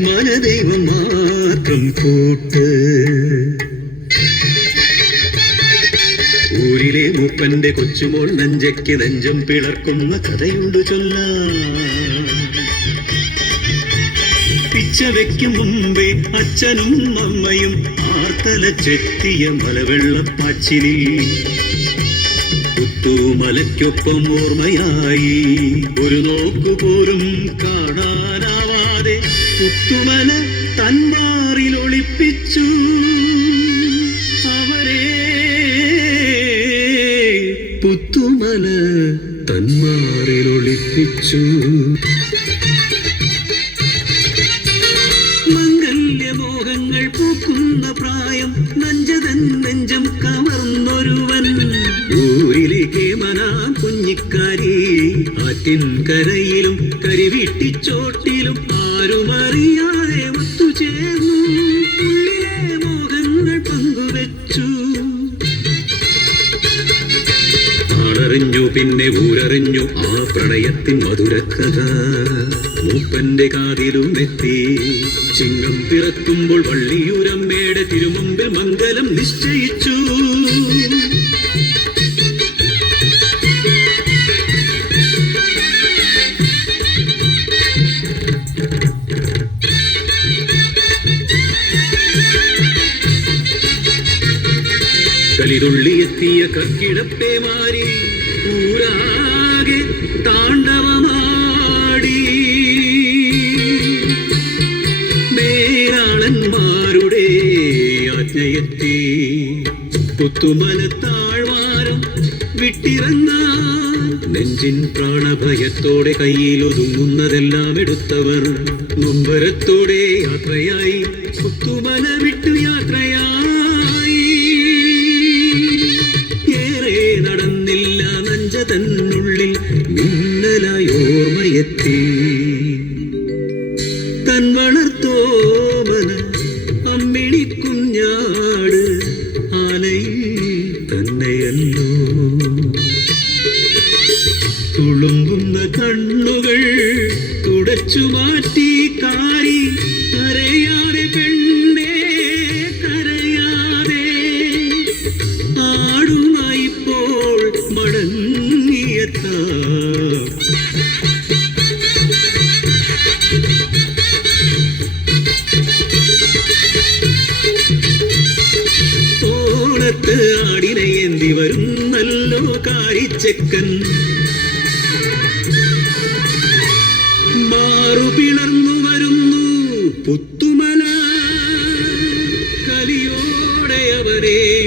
മനദൈവം മാത്രം കൂട്ട്. ഊരിലെ മൂപ്പന്റെ കൊച്ചുമോൾ നെഞ്ചയ്ക്ക് നെഞ്ചം പിളർക്കുന്ന കഥയുണ്ട് ചൊല്ലാൻ. പിച്ച വെക്കും മുമ്പേ അച്ഛനും അമ്മയും ആർത്തല ചെത്തിയ മലവെള്ളപ്പാച്ചിലിൽ പുത്തുമലയ്ക്കൊപ്പം ഓർമ്മയായി. ഒരു നോക്കുപോലും കാണാനാവാതെ പുത്തുമല തൻവാറിൽ ഒളിപ്പിച്ചു. അവരെ പുത്തുമല തന്മാറിൽ ഒളിപ്പിച്ചു. മംഗല്യമോഹങ്ങൾ പൂക്കുന്ന പ്രായം നഞ്ചതൻ നെഞ്ചം കവർന്നൊരുവൻ. ഊരിലേക്ക് മനാ കുഞ്ഞിക്കാരി ആറ്റിൻ കരയിലും കരിവിട്ടിച്ചോട്ടിലും ആരുമറിയാതെ ഒത്തുചേർന്നു ഉള്ളിലെ മോഹങ്ങൾ പങ്കുവെച്ചു. ആണറിഞ്ഞു പിന്നെ ഊരറിഞ്ഞു ആ പ്രണയത്തിൻ മധുരക്കഥ. മൂപ്പന്റെ കാതിലും എത്തി. ചിങ്ങം പിറക്കുമ്പോൾ വള്ളിയൂരമ്മയുടെ തിരുമുമ്പിൽ മംഗലം നിശ്ചയിച്ചു. കലിതുള്ളിയെത്തിയ കക്കിടപ്പേ മാറി ഊരാകെ താണ്ഡവമാടി. മേലാളന്മാരുടെ ആജ്ഞയെത്തി പുത്തുമല താഴ്വാരം വിട്ടിറങ്ങ നെഞ്ചിൻ പ്രാണഭയത്തോടെ കയ്യിൽ ഒതുങ്ങുന്നതെല്ലാം എടുത്തവർ നൊമ്പരത്തോടെ യാത്രയായി പുത്തുമല വിട്ടു യാത്രയായി തന്നുള്ളിൽ മിന്നലായി തൻ വളർത്തോമന അമ്മിണി കുഞ്ഞാട് ആലയിൽ തന്നെയല്ലോ. തുളുമ്പുന്ന കണ്ണുകൾ തുടച്ചു മാറ്റി കാരി ഓണത്ത് ആടിനെ വരും വരുന്നല്ലോ കാരിച്ചക്കൻ. മാറു പിളർന്നു വരുന്നു പുത്തുമല കലിയോടെ അവരെയും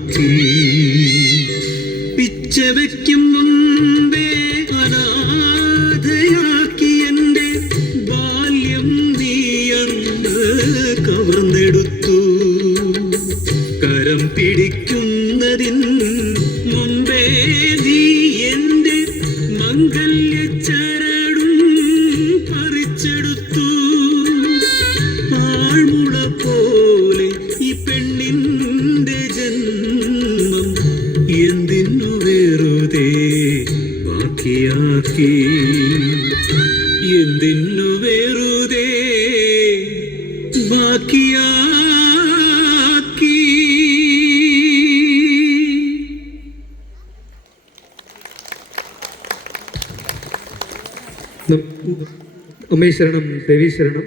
ബാക്കിയാക്കി പിച്ച വയ്ക്കും മുമ്പേ അനാഥയാക്കി എന്റെ ബാല്യം നീയന്ന് കവർന്നെടുത്തു. കരം പിടിക്കുന്നതിൻ മുമ്പേ വെറുതെ ബാക്കിയാക്കി. എന്തിനു വെറുതെ ബാക്കിയാക്കി? ഉമേശ്വരണം അമ്മേ ശരണം ദേവി ശരണം